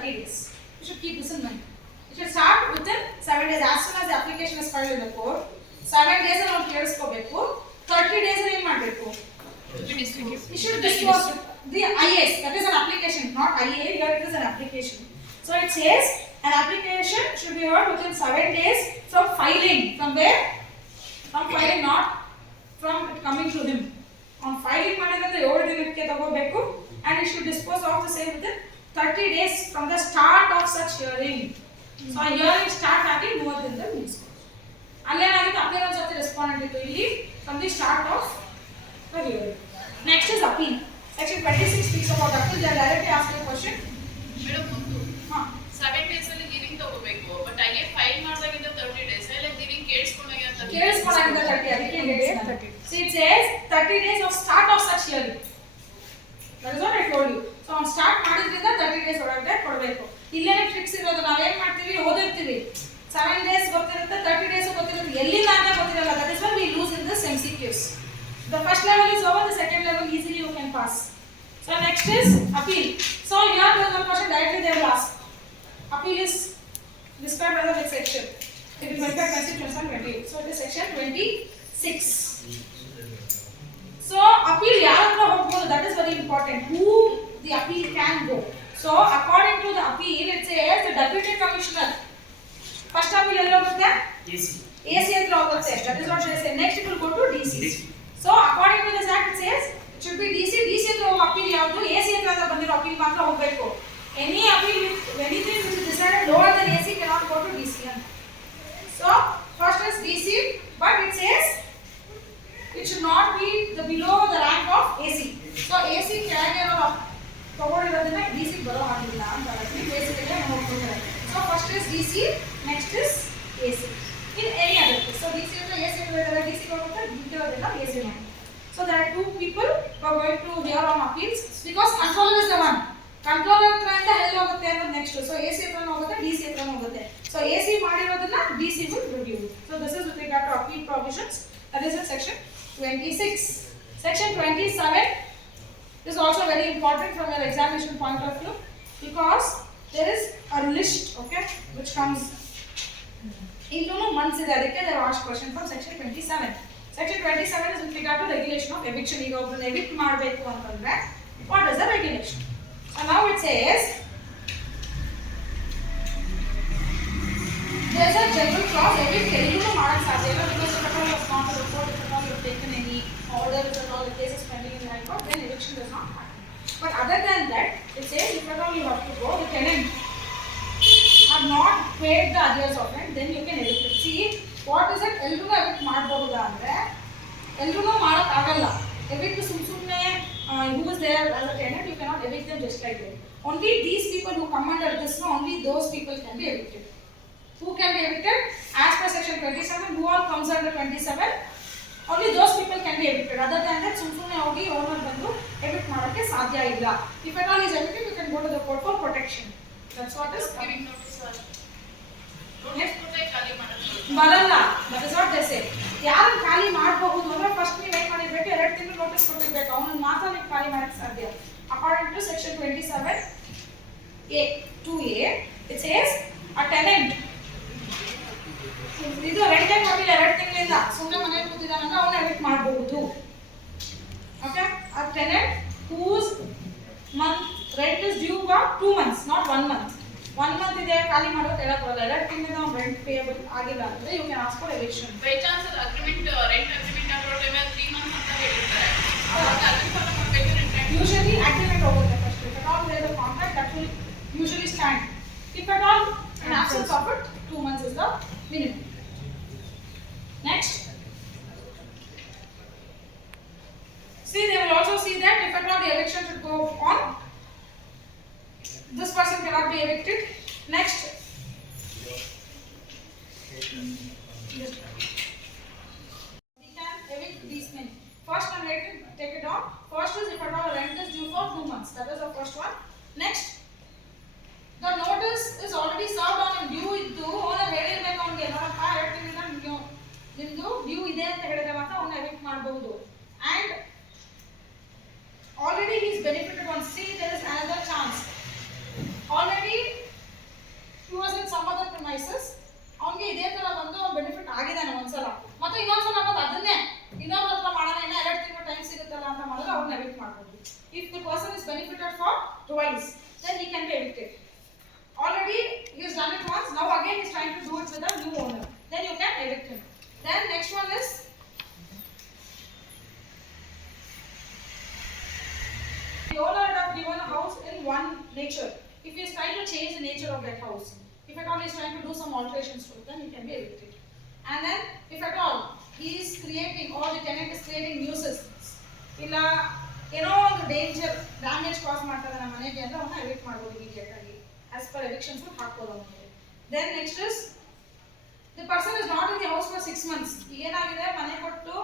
30 days. You should keep this in mind. It should start within 7 days. As soon as the application is filed in the court, 7 days ನಾವು ಕೇಳಿಸ್ಕೋಬೇಕು. 30 days ಏನು ಮಾಡಬೇಕು? You should dispose the IAs. That is an application, not IA. Here it is an application. So it says an application should be heard within 7 days from filing. From where? From filing, not from it coming to him. On filing ಮಾಡಿದ್ರೆ 7 ದಿನಕ್ಕೆ ತಗೋಬೇಕು, and it should dispose of the same within 30 days from the start of such hearing. So a hearing start ಆಗಿ 30 ದಿನದ ಮುಗಿಸ್ಕೊ. ಅಲ್ಲೇನಾಗಿತ್ತು appearance of the respondent ಇತ್ತು ಇಲ್ಲಿ from the start of the hearing. Next is appeal. Section 26 speaks about appeal. They are directly asking a question. Madam ಒಂದು 7 days ಅಲ್ಲಿ living ತಗೋಬೇಕು, but ಐಗೆ file ಮಾಡಿದಾಗಿಂದ 30 days ಇಲ್ಲ living ಕೇಳಿಸ್ಕೊಂಡಾಗಿಂದ 30 ಅದಕ್ಕೆ ಹೇಳಿ. So it says 30 days of start of such hearing. That is what I told you. So on start ಮಾಡಿದ್ರಿಂದ 30 days ಒಳಗಡೆ ಕೊಡಬೇಕು. ಇಲ್ಲೇನೇ tricks ಇರೋದು. ನಾವು ಏನು ಮಾಡ್ತೀವಿ, ಓದಿರ್ತೀವಿ 7 days ಗೊತ್ತಿರುತ್ತೆ, 30 days ಗೊತ್ತಿರುತ್ತೆ, ಎಲ್ಲಿಂದ ಅಂತ ಗೊತ್ತಿರಲ್ಲ. That is why we lose in this MCQs. The first level is over, the second level easily you can pass. So next is appeal. So here there is one question directly they will ask. Appeal is described under which section? It is 25, 26, 27, 28. So it is section 26. So appeal ಯಾರತ್ರ ಹೋಗಬಹುದು, that is very important. Who the appeal can go. So according to the appeal it says the deputy commissioner. First appeal ಎಲ್ಲಿ ಹೋಗುತ್ತೆ? AC ಹತ್ರ ಹೋಗುತ್ತೆ. That is what they say. Next it will go to DC. So according to this act it says it should be DC ಹತ್ರ ಹೋಗೋ appeal ಯಾವುದು? AC ಹತ್ರ ಬಂದಿರೋ appeal ಮಾತ್ರ ಹೋಗಬೇಕು. Any appeal with anything which is decided lower than AC cannot go to DC. So first is DC, but it says it should not be the below the rank of AC. So AC ಕೆಳಗೆ ತಗೊಂಡಿರೋದನ್ನ DC ಬರೋ ಹಾಗಿಲ್ಲ ಅಂತ ಹೇಳಿ basically ನೋಡ್ಕೊಳ್ತಾರೆ. So first is DC, next is AC. In any other case, so DC and AC together, DC ಹೋಗುತ್ತೆ, ಬಿಟ್ಟಿರೋದೆಲ್ಲ AC ಮಾಡಿ. So there are two people who are going to hear on appeals because controller is the one. Controller ಹತ್ರ ಇಂದ ಎಲ್ಲಿ ಹೋಗುತ್ತೆ ಅನ್ನೋದು next. So AC ಹತ್ರ ಹೋಗುತ್ತೆ, DC ಹತ್ರ ಹೋಗುತ್ತೆ. So AC ಮಾಡಿರೋದನ್ನ DC will review. So this is with regard to appeal provisions. That is in section 26. Section 27 is also very important from your examination point of view because there is a list, okay, which comes into months ಇದೆ. ಅದಕ್ಕೆ they ask question from section 27. Section 27 is with regard to regulation of eviction. ಈಗ ಒಬ್ಬರನ್ನ evict ಮಾಡಬೇಕು ಅಂತಂದ್ರೆ what is the regulation? So now it says there is a general clause evict ಎಲ್ಲರೂ ಮಾಡಕ್ಕೆ ಸಾಧ್ಯ ಇಲ್ಲ because if at all of not a report, if at all you have taken any order, if at all the case is pending in the high court, then eviction does not happen. But other than that, it says if at all you have to go, the tenant have not paid the arrears of rent, then you can evict it. See, what is it? ಎಲ್ಲರೂ evict ಮಾಡಬಹುದಾ ಅಂದ್ರೆ ಎಲ್ಲರೂ ಮಾಡಕ್ಕೆ ಆಗಲ್ಲ. Evict ಸುಮ್ಮನೆ who is there as a tenant, you cannot evict them just like that. Only these people who come under this, only those people can be evicted. Who can be evicted? As per section 27, who all comes under 27? Only those people can be evicted. Other than that, ಸುಮ್ಮನೆ ಹೋಗಿ owner ಬಂದು evict ಮಾಡಕ್ಕೆ ಸಾಧ್ಯ ಇಲ್ಲ. If at all is evicted, you can go to the court for protection. That's what is giving notice. Notice ಕೊಟ್ಟೆ ಖಾಲಿ ಮಾಡೋದು ಬರಲ್ಲ. That is what they say. ಯಾರನ್ನ ಖಾಲಿ ಮಾಡಬಹುದು ಅಂದ್ರೆ ಫಸ್ಟ್ ನೀವು ಏನು ಮಾಡಿರಬೇಕು, 2 ತಿಂಗಳು ನೋಟಿಸ್ ಕೊಟ್ಟಿರಬೇಕು. ಅವನನ್ನ ಮಾತ್ರ ನೀವು ಖಾಲಿ ಮಾಡಕ್ಕೆ ಸಾಧ್ಯ. According to section 27 A 2A, it says a tenant ಇದು ರೆಂಟ್ ಕೊಟ್ಟಿಲ್ಲ 2 ತಿಂಗಳಿಂದ ಸುಮ್ಮನೆ ಮನೆಯಲ್ಲಿ ಕೂತಿದ್ದಾನಂದ್ರೆ ಅವನ್ನ ಎವಿಕ್ಟ್ ಮಾಡಬಹುದು. Okay, a tenant whose month rent is due for 2 months, not 1 month. 1 month ಇದೆ ಖಾಲಿ ಮಾಡೋದು ಹೇಳಕ್ ಬರಲ್ಲ. 2 ತಿಂಗಳಿಂದ ಅವ್ನು ರೆಂಟ್ ಪೇಯಬಲ್ ಆಗಿಲ್ಲ ಅಂದ್ರೆ you can ask for eviction. By chance ಅದು ಅಗ್ರಿಮೆಂಟ್ ರೆಂಟ್ ಅಗ್ರಿಮೆಂಟ್ ಆಗಿರೋ ಟೈಮಲ್ಲಿ 3 months ಅಂತ ಹೇಳಿರ್ತಾರೆ. ಅವಾಗ ಅದನ್ನ ಫಾಲೋ ಮಾಡಬೇಕು. ರೆಂಟ್ ಯೂಶುವಲಿ ಅಗ್ರಿಮೆಂಟ್ ಹೋಗುತ್ತೆ first. If at all there is a contract, that will usually stand. If at all in absence of it, 2 months is the minimum. Next, see, they will also see that if at all the eviction should go on, this person cannot be evicted. Next, we can evict these many. First one, let me take it on. First is if at all rent is due for 2 months. That is the first one. Next, the notice is already served on him. Due ಇದ್ದು ಅವನ ಹೇಳಿರ್ಬೇಕು ಅವನಿಗೆ ನೋಡಪ್ಪ 2 ತಿಂಗಳಿಂದ ನಿಮ್ದು due ಇದೆ ಅಂತ ಹೇಳಿದ್ರೆ ಮಾತ್ರ ಅವನ್ನ ಎವಿಕ್ಟ್ ಮಾಡಬಹುದು. And already he is benefited on. See, there is another chance. Already then he can be evicted. Already he has done it once, now again he is trying to do it with a new owner, then you can evict him. Then next one is the owner had given a house in one nature. If he is trying to change the nature of that house, if at all he is trying to do some alterations to it, then he can be evicted. And then if at all he is creating, or the tenant is creating nuisance, illa ಏನೋ ಒಂದು danger damage ಕಾಸ್ ಮಾಡ್ತಾರೆ ನಮ್ಮ ಮನೆಗೆ ಅಂದ್ರೆ ಅವನ್ನ evict ಮಾಡ್ಬೋದು immediate ಆಗಿ as per evictions ಹಾಕ್ಬೋದು ಅವನಿಗೆ. Then next is the person is not in the house for 6 months. ಈಗ ಏನಾಗಿದೆ, ಮನೆ ಕೊಟ್ಟು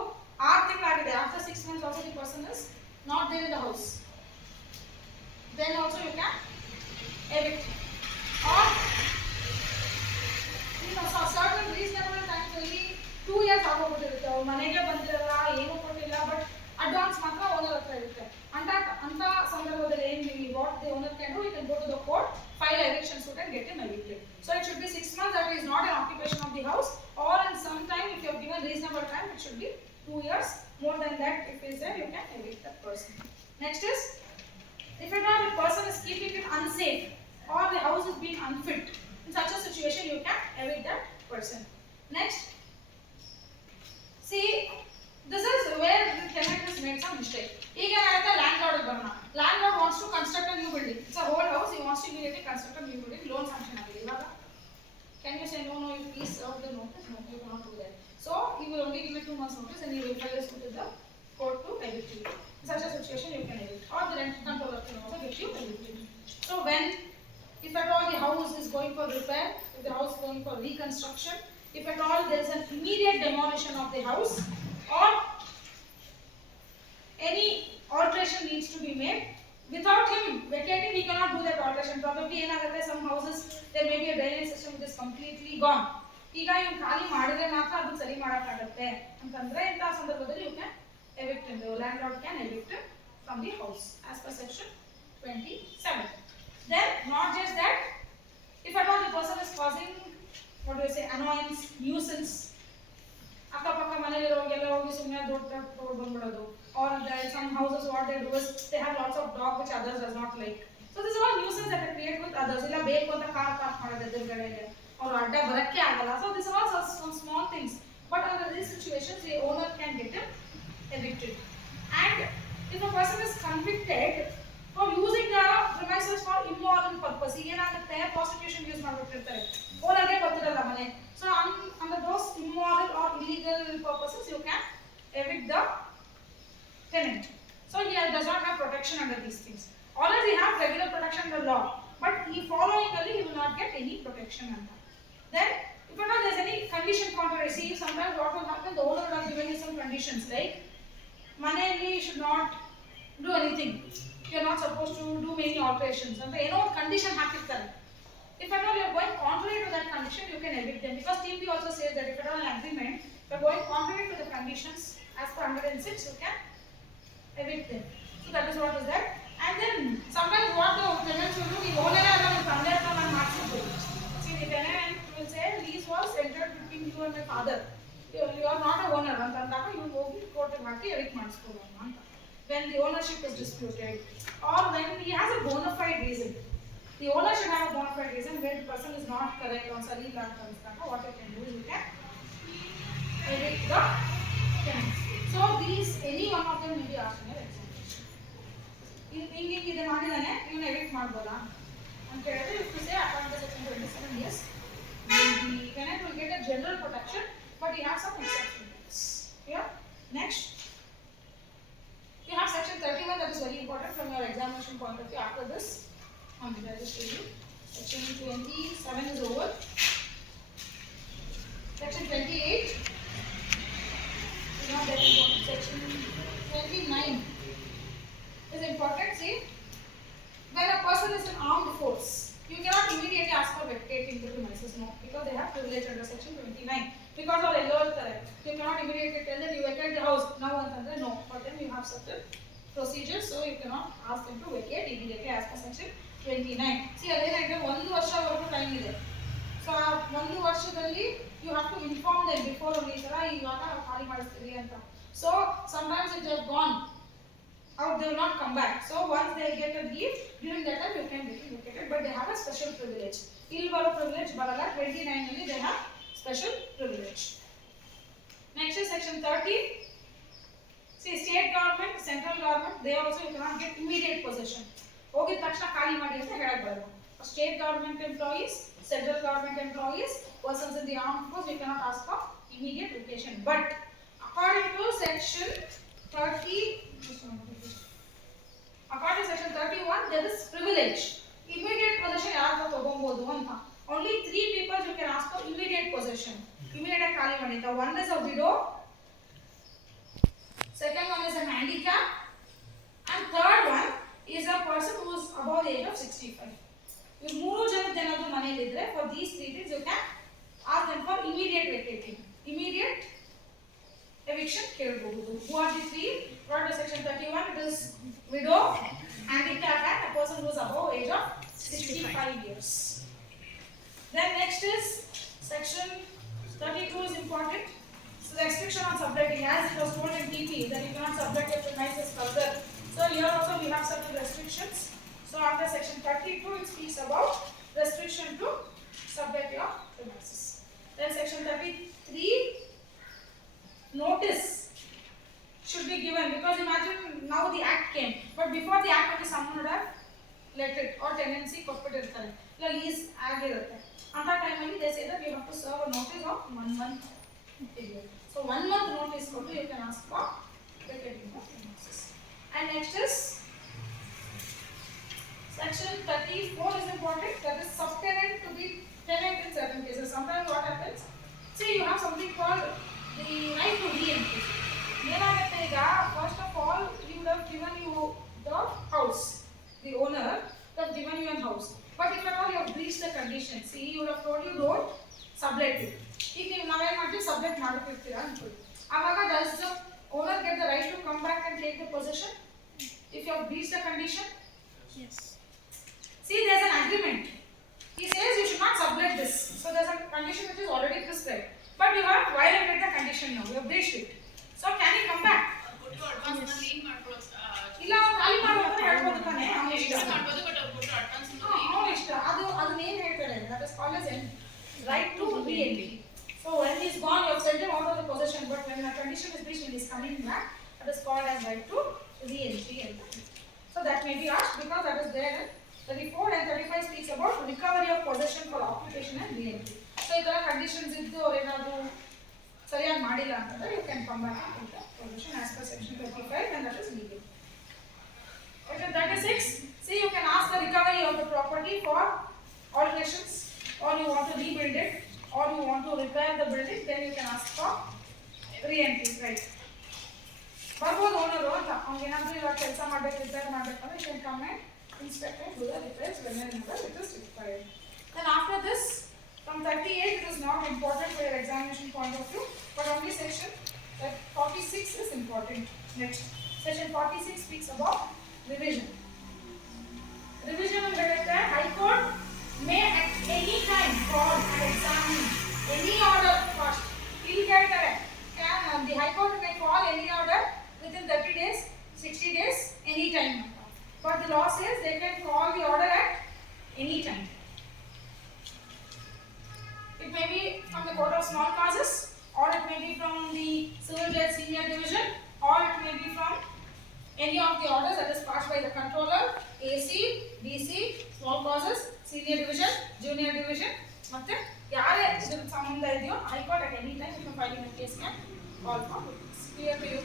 6 ತಿಂಗಳಾಗಿದೆ. After 6 months also the person is not there in the house, then also you can evict. Or certain reasonable times ಅಲ್ಲಿ 2 years ಆಗೋಗ್ಬಿಟ್ಟಿರುತ್ತೆ, ಅವ್ರ ಮನೆಗೆ ಬಂದಿರಲ್ಲ, ಏನು ಕೊಟ್ಟಿಲ್ಲ, ಬಟ್ ಅಡ್ವಾನ್ಸ್ ಮಾತ್ರ ಓನರ್ ಹತ್ರ ಇರುತ್ತೆ. ಅಂತ ಸಂದರ್ಭದಲ್ಲಿ ಏನು what the owner can do, you can go to the court, file eviction suit and get him evicted. So it should be 6 months that is not an occupation of the house, or in some time if you have given reasonable time it should be 2 years. More than that if is there, you can evict that person. Next is if at all the person is keeping it unsafe or the house is being unfit, in such a situation you can evict that person. Next, see, this is where the tenant has made some mistake. Ega agata landlord barna, landlord wants to construct a new building, it's a whole house, he wants to immediately construct a new building, loan sanction agide ivaga. Can you say no, you please serve the notice? No, you cannot do that. So he will only give you 2 months notice and he will file a suit with the court to evict you. In such a situation you can evict, or the rent controller can also get you evicted. So when, if at all the house is going for repair, if the house is going for reconstruction, if at all there is an immediate demolition of the house, or any alteration needs to be made, without him vacating he cannot do that alteration. Probably ಏನಾಗುತ್ತೆ, some houses there may be a drainage system which is completely gone. ಈಗ ಇವ್ನು ಖಾಲಿ ಮಾಡಿದ್ರೆ ಮಾತ್ರ ಅದು ಸರಿ ಮಾಡೋಕ್ಕಾಗತ್ತೆ ಅಂತಂದ್ರೆ ಇಂಥ ಸಂದರ್ಭದಲ್ಲಿ you can evict him, the landlord can evict him from the house as per section 27. Then not just that, if at all the person is causing, what do you say, annoyance, nuisance, ಅಕ್ಕಪಕ್ಕ ಮನೆಯಲ್ಲಿರೋಗೆಲ್ಲ ಹೋಗಿ ಸುಮ್ಮನೆ ದುಡ್ಡು ತಗೊಂಡು ಬಂದ್ಬಿಡೋದು, or some houses what they do is they have lots of dog which others does not like. So this is all nuisance that they create with others. ಇಲ್ಲ ಬೇಕು ಅಂತ car park ಮಾಡೋದು ಎದುರುಗಡೆಗೆ, ಅವರು ಅಡ್ಡ ಬರಕ್ಕೆ ಆಗಲ್ಲ. So this are all some small things, but under these situations the owner can get him evicted. And if a person is convicted for using the premises for immoral purpose, ಏನಾಗುತ್ತೆ, prostitution use ಮಾಡ್ಬಿಟ್ಟಿರ್ತಾರೆ, ಓನರ್ಗೆ ಗೊತ್ತಿರಲ್ಲ ಮನೆ. So under those immoral or illegal purposes you can evict the tenant. So he does not have protection under these things. Always he have regular protection under law, but he following only he will not get any protection under. Then if at all there is any condition controversy, sometimes what will happen, the owner will have given you some conditions like ಮನೆಯಲ್ಲಿ you should not do anything, you are not supposed to do many alterations ಅಂತ ಏನೋ ಒಂದು condition ಹಾಕಿರ್ತಾರೆ. If at all you are going contrary to that condition, you can evict them, because TP also says that if at all an agreement you are going contrary to the conditions as per 106, you can evict them. So that is what is that. And then sometimes what the tenants will do, the owner will come there from and mark it. See, the tenant will say lease was entered between you and my father, you are not a owner ಅಂತಂದಾಗ you ಹೋಗಿ court ಹಾಕಿ evict ಮಾಡಿಸ್ಬೋದು ಅಂತ. When the ownership is disputed, or when he has a bona fide reason, the owner should have a bona fide reason where the person is not correct on sari land ಅಂತಂದಾಗ what you can do is you can evict the tenants. So these, any one of them may be asked in your examination. ಹಿಂಗೆ ಇದೆ ಮಾಡಿದಾನೆ, ಇವನ್ನ evict ಮಾಡ್ಬೋದಾ ಅಂತ ಹೇಳಿದ್ರೆ if you say according to section 27, yes, the tenant will get a general protection, but you have some exceptions. Yeah. Next, you have section 31 that is very important from your examination point of view. After this, I will just tell you. Section 27 is over. Section 28 is not that important. Section 29 is important. See, when a person is in armed force, you cannot immediately ask for vacating the premises, no, because they have privilege under section 29. Because of yellow correct, you cannot immediately tell them you vacate the house now antandre no, but then you have certain procedures, so you cannot ask them to vacate immediately as per section 29. See, ಅದೇನಾಗಿದೆ, 1 ವರ್ಷವರೆಗೂ time ಇದೆ. So ಆ 1 ವರ್ಷದಲ್ಲಿ you have to inform them before ಈ ತರ ಇವಾಗ ಖಾಲಿ ಮಾಡಿಸ್ತೀವಿ ಅಂತ. So sometimes if they have gone out, they will not come back. So once they get a leave, during that time you can get they have a special privilege. ಇಲ್ಲಿ ಬರೋ privilege ಬರಲ್ಲ. 29 ನಲ್ಲಿ they have special privilege. Next is section 30. See, state government, central government, they also you cannot get immediate possession. ಹೋಗಿದ ತಕ್ಷಣ ಖಾಲಿ ಮಾಡಿ ಅಂತ ಹೇಳಕ್ ಬರಲ್ಲ. State government employees, central government employees, persons in the armed force, you cannot ask for immediate vacation. But according to section 30, according to section 31, there is privilege. Immediate possession ಯಾರು ತಗೊಂಬೋದು ಅಂತ. Only 3 people you can ask for immediate possession. Immediate ಖಾಲಿ ಮಾಡಿ. One is a widow, second one is a handicap, and third one is a person who is above the age of 65. If ಮೂರು ಜನದ ಏನಾದರೂ ಮನೆಯಲ್ಲಿ ಇದ್ರೆ for these 3 things you can ask them for immediate vacating, immediate eviction ಕೇಳಬಹುದು. Who are the 3? According to section 31, it is widow, handicap, and a person who is above age of 65 years. Then next is section 32 is important. So the restriction on subletting, as it was told in TP that you cannot sublet your premises further. So here also we have certain restrictions. So under section 32 it speaks about restriction to sublet your premises. Then section 33, notice should be given, because imagine now the act came, but before the act only someone would have let it or tenancy ಕೊಟ್ಬಿಟ್ಟಿರ್ತಾರೆ, ಇಲ್ಲ lease ಆಗಿರುತ್ತೆ. ಅಂತ ಟೈಮಲ್ಲಿ they say that you have to serve a notice of 1 month period. So 1 month notice ಕೊಟ್ಟು you can ask for vacating the premises. And next is section 34 is important, that is subtenant to be tenant in certain cases. Sometimes what happens, see you have something called the right to re-entry. ಏನಾಗುತ್ತೆ ಈಗ, first of all he would have given you the house, the owner would have given you a house, but if at all you have breached the condition, see he would have told you don't sublet it. ಈಗ ನೀವು ನಾವೇನು ಮಾಡ್ತೀವಿ, sublet ಮಾಡ್ತಿರ್ತೀರಾ ಅನ್ಕೊಳ್ಳಿ, ಆವಾಗ does the owner get the right to come back and take the possession if you have breached the condition? Yes. See, there is an agreement. He says you should not sublet this. So there is a condition which is already prescribed. But you have violated the condition now. You have breached it. So can he come back? ಕೊಟ್ಟು advance ನ lean ಮಾಡ್ಕೊಳ್ಳೋದು ಇಲ್ಲ, ಅವ್ರು ಖಾಲಿ ಮಾಡ್ಬೇಕು ಹೇಳ್ಬೋದು ತಾನೆ, ಅವ್ನು ಇಷ್ಟ ಮಾಡ್ಬೋದು, ಬಟ್ ಅವ್ರು ಕೊಟ್ಟು ಅಡ್ವಾನ್ಸ್ ಅವ್ನು ಇಷ್ಟ. ಅದನ್ನ ಏನು ಹೇಳ್ತಾರೆ, that is called as right to re-entry. So when he is gone, you have sent him out of the possession, but when the condition is breached, when he is coming back, that is called as right to re-entry. So that may be asked because that is there. 34 and 35 speaks about recovery of possession for occupation and re-entry. So if there are conditions ಇದ್ದು ಅವರು ಏನಾದರೂ ಸರಿಯಾಗಿ ಮಾಡಿಲ್ಲ ಅಂತಂದ್ರೆ you can come back and take the possession as per section 35 and that is legal. Section 36, see you can ask the recovery of the property for alterations, or you want to rebuild it, or you want to repair the building, then you can ask for re-entry, right? ಬರ್ಬೋದು owner ಅಂತ, ಅವ್ನಿಗೆ ಏನಾದರೂ ಇವಾಗ ಕೆಲಸ ಮಾಡಬೇಕು, repair ಮಾಡಬೇಕಂದ್ರೆ you can come and inspect and do the repairs whenever it is required. Then after this, from 38 it is not important for your examination point of view, but only section 46 is important. Next, section 46 speaks about revision. Revision will get that High Court may at any time call and examine any order first. You'll get that. The High Court may call any order within 30 days, 60 days, any time. But the law says they can call the order at any time. It may be from the Court of Small Causes, or it may be from the Civil Judge Senior Division, or it may be from any of the orders that is passed by the controller, AC, DC, Small Causes, Senior Division, Junior Division. ಮತ್ತೆ ಯಾರೇ ಇದರ ಸಂಬಂಧ ಇದೆಯೋ High Court at any time you can file in a case can call for witness. Clear to you?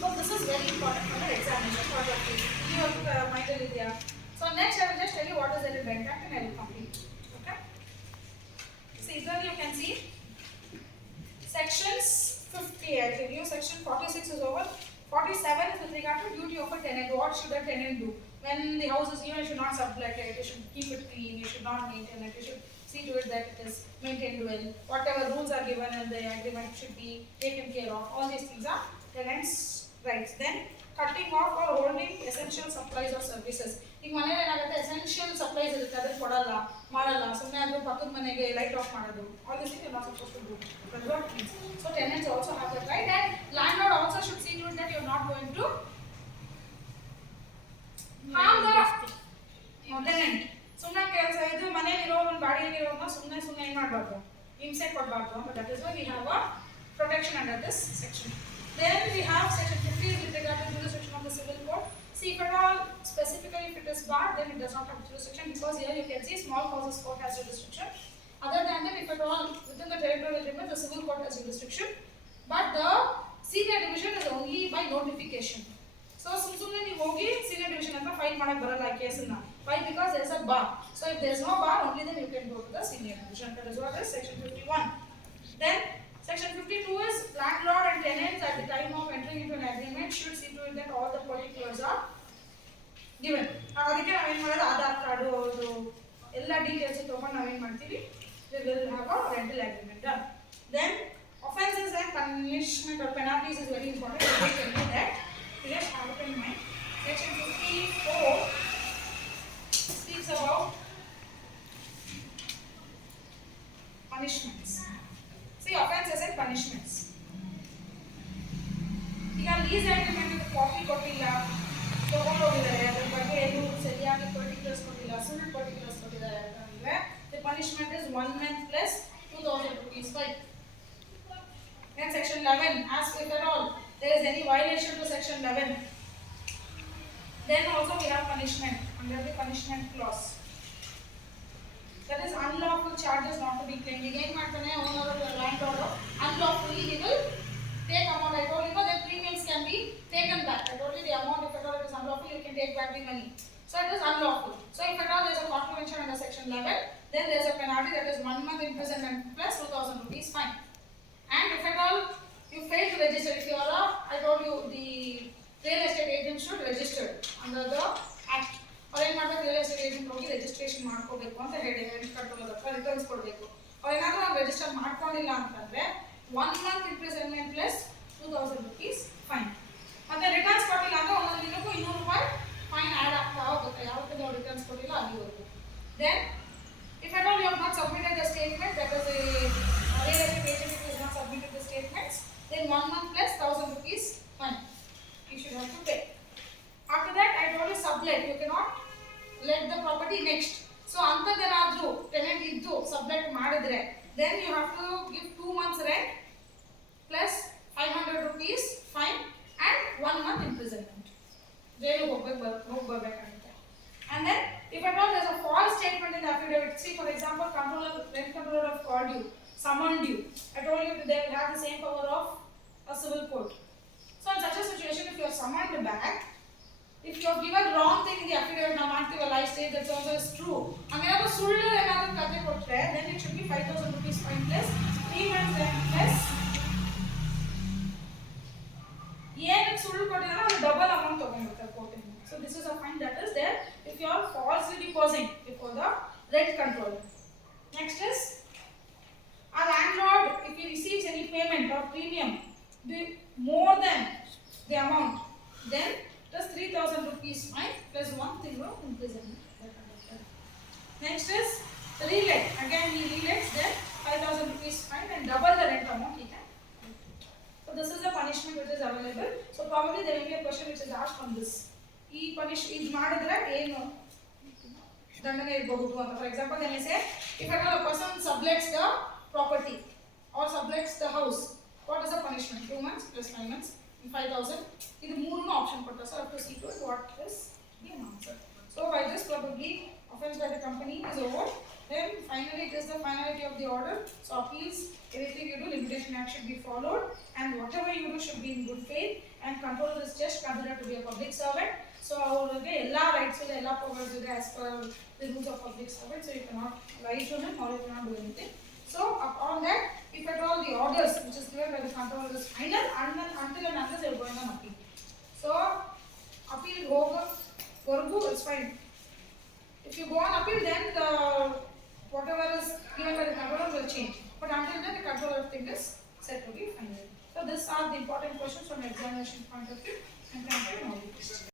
So this is very important for the examination point of view. You have to mind it there. So next I will just tell you what is the event act and I will complete. Okay? See, here you can see sections 50. I give you section 46 is over. 47 is with regard to duty of a tenant. What should a tenant do? When the house is new, you should not sublet it, you should keep it clean, you should not maintain it, you should see to it that it is maintained well. Whatever rules are given in the agreement should be taken care of. All these things are tenants' rights. Then cutting off or holding essential supplies or services. ಈಗ ಮನೇಲಿ ಏನಾಗುತ್ತೆ, essential supplies ಇರುತ್ತೆ, ಅದನ್ನ ಕೊಡಲ್ಲ, ಮಾಡಲ್ಲ, ಸುಮ್ಮನೆ ಅದು ಪಕ್ಕದ ಮನೆಗೆ ಲೈಟ್ ಆಫ್ ಮಾಡೋದು. All these things you are not supposed to do. That's what it means. So tenants also have that right, and landlord also should see to it that you are not going to harm the tenant. ಸುಮ್ಮನೆ ಕೆಲಸ ಸುಮ್ಮನೆ ಏನು ಮಾಡಬಾರ್ದು, ಹಿಂಸೆ ಕೊಡಬಾರ್ದು. But that is why we have a protection under this section. Then we have section 50 with regard to jurisdiction of the civil code. See, if at all specifically if it is barred, then it does not have jurisdiction, because here you can see small causes court has jurisdiction. Other than that, if at all within the territorial limits, the civil court has jurisdiction. But the senior division is only by notification. So ಸುಮ್ಮನೆ ನೀವು ಹೋಗಿ senior division ಅಂತ file ಮಾಡಕ್ಕೆ ಬರಲ್ಲ ಈ ಕೇಸನ್ನ. Why? Because there is a bar. So if there is no bar, only then you can go to the senior division. That is what is section 51. Then section 52 is landlord and tenants at the time of entering into an agreement should see to it that all the particulars are given. ಅದಕ್ಕೆ ನಾವೇನು ಮಾಡೋದು, Aadhaar card ಅದು ಎಲ್ಲ details ತಗೊಂಡು ನಾವೇನು ಮಾಡ್ತೀವಿ, we will have a rental agreement done. Then offenses and punishment or penalties is very important. Please tell me that. You just have it in mind. Section 54 speaks about punishments. See, offenses and punishments. ಈಗ lease agreement copy ಕೊಟ್ಟಿಲ್ಲ, ತಗೊಂಡೋಗಿದ್ದಾರೆ, ಅದ್ರ ಬಗ್ಗೆ ಏನು ಸರಿಯಾಗಿ particulars ಕೊಟ್ಟಿಲ್ಲ, ಸುಳ್ಳು particulars ಕೊಟ್ಟಿದ್ದಾರೆ ಅಂತಂದ್ರೆ the punishment is 1 month plus 2000 rupees fine. Then section 11, as if at all there is any violation to section 11, then also we have punishment under the punishment clause. That is unlawful charges not to be claimed. Again, ಮಾಡ್ತಾನೆ owner of the landlord unlawfully he will take amount. I told you that premiums can be taken back. I told you the amount, if at all it is unlawful, you can take back the money. So it is unlawful. So if at all there is a contravention under section 11, then there is a penalty, that is 1 month imprisonment plus 2000 rupees fine. And if at all you fail to register, if you are I told you the real estate agent should register under the act. ಅವ್ರು ಏನು ಮಾಡಬೇಕು, real estate agent ಹೋಗಿ registration ಮಾಡ್ಕೋಬೇಕು ಅಂತ ಹೇಳಿ rent control ಹತ್ರ returns ಕೊಡಬೇಕು. ಅವ್ರು ಏನಾದರೂ ನಾವು ರಿಜಿಸ್ಟರ್ ಮಾಡ್ಕೊಂಡಿಲ್ಲ ಅಂತಂದ್ರೆ 1 month imprisonment plus 2000 rupees fine. ಮತ್ತೆ ರಿಟರ್ನ್ಸ್ ಕೊಟ್ಟಿಲ್ಲ ಅಂದ್ರೆ ಒಂದೊಂದು ದಿನಕ್ಕೂ 200 ರೂಪಾಯಿ ಫೈನ್ ಆ್ಯಡ್ ಆಗ್ತಾ ಹೋಗುತ್ತೆ, ಯಾವತ್ತಿಂದ ಅವ್ರು ರಿಟರ್ನ್ಸ್ ಕೊಟ್ಟಿಲ್ಲ ಅಲ್ಲಿವರೆಗೂ. Then if at all you have not submitted the statement, that is real estate agent is not submitted the statements, then 1 month plus 1000 rupees fine you should have to pay. After that, I told you sublet, you cannot let the property next. So ಅಂತದೇನಾದ್ರೂ tenant ಇದ್ದು sublet ಮಾಡಿದ್ರೆ then you have to give 2 months rent plus 500 rupees fine and 1 month imprisonment. ಜೈಲಿಗೆ ಹೋಗ್ಬೇಕಾಗುತ್ತೆ. And then if at all there is a false statement in the affidavit, see for example rent controller have called you, summoned you. I told you they will have the same power of a civil court. So in such a situation, if you are summoned back, if you have given wrong thing in the affidavit, now ಮಾಡ್ತೀವಲ್ಲ I say that also is true, ಹಂಗೇನಾದ್ರು ಸುಳ್ಳು ಏನಾದರೂ ಕತೆ ಕೊಟ್ಟರೆ then it should be 5000 rupees fine plus 3 months rent plus ಏನಕ್ಕೆ ಸುಳ್ಳು ಕೊಟ್ಟಿಲ್ಲ ಅದು double amount ತಗೊಂಡ್ಬಿಡ್ತಾರೆ ಕೋರ್ಟಿಂದ. So this is a fine that is there if you are falsely depositing before the rent controller. Next is a landlord, if he receives any payment or premium more than the amount, then plus 3000 rupees fine plus 1 thing of imprisonment. Next is relet. Again he relets, then 5000 rupees fine and double the rent amount he can. So this is the punishment which is available. So probably there will be a question which is asked from this. ಈ punish ಇದು ಮಾಡಿದ್ರೆ ಏನು ದಂಡನೆ ಇರಬಹುದು ಅಂತ. For example, then I say if at all a person sublets the property or sublets the house, what is the punishment? 2 months plus 5 months. 5000. ಇದು ಮೂರನ್ನು option ಕೊಡ್ತಾರೆ. So I have to see to it what is the answer. So by this probably offense by the company is over. Then finally it is the finality of the order. So appeals, everything you do, limitation act should be followed, and whatever you do should be in good faith, and controller is just considered to be a public servant. So ಅವರಿಗೆ ಎಲ್ಲ rights ಇದೆ, ಎಲ್ಲ powers ಇದೆ as per the rules of public servant. So you cannot lie to him or you cannot do anything. So upon that, if at all the orders which is given by the controller is final, until and unless you are going on appeal. So appeal ಹೋಗೋವರೆಗೂ it's fine. If you go on appeal, then the whatever is given by the controller will change. But until then, the controller thing is said to be final. So these are the important questions from examination point of view. And thank you.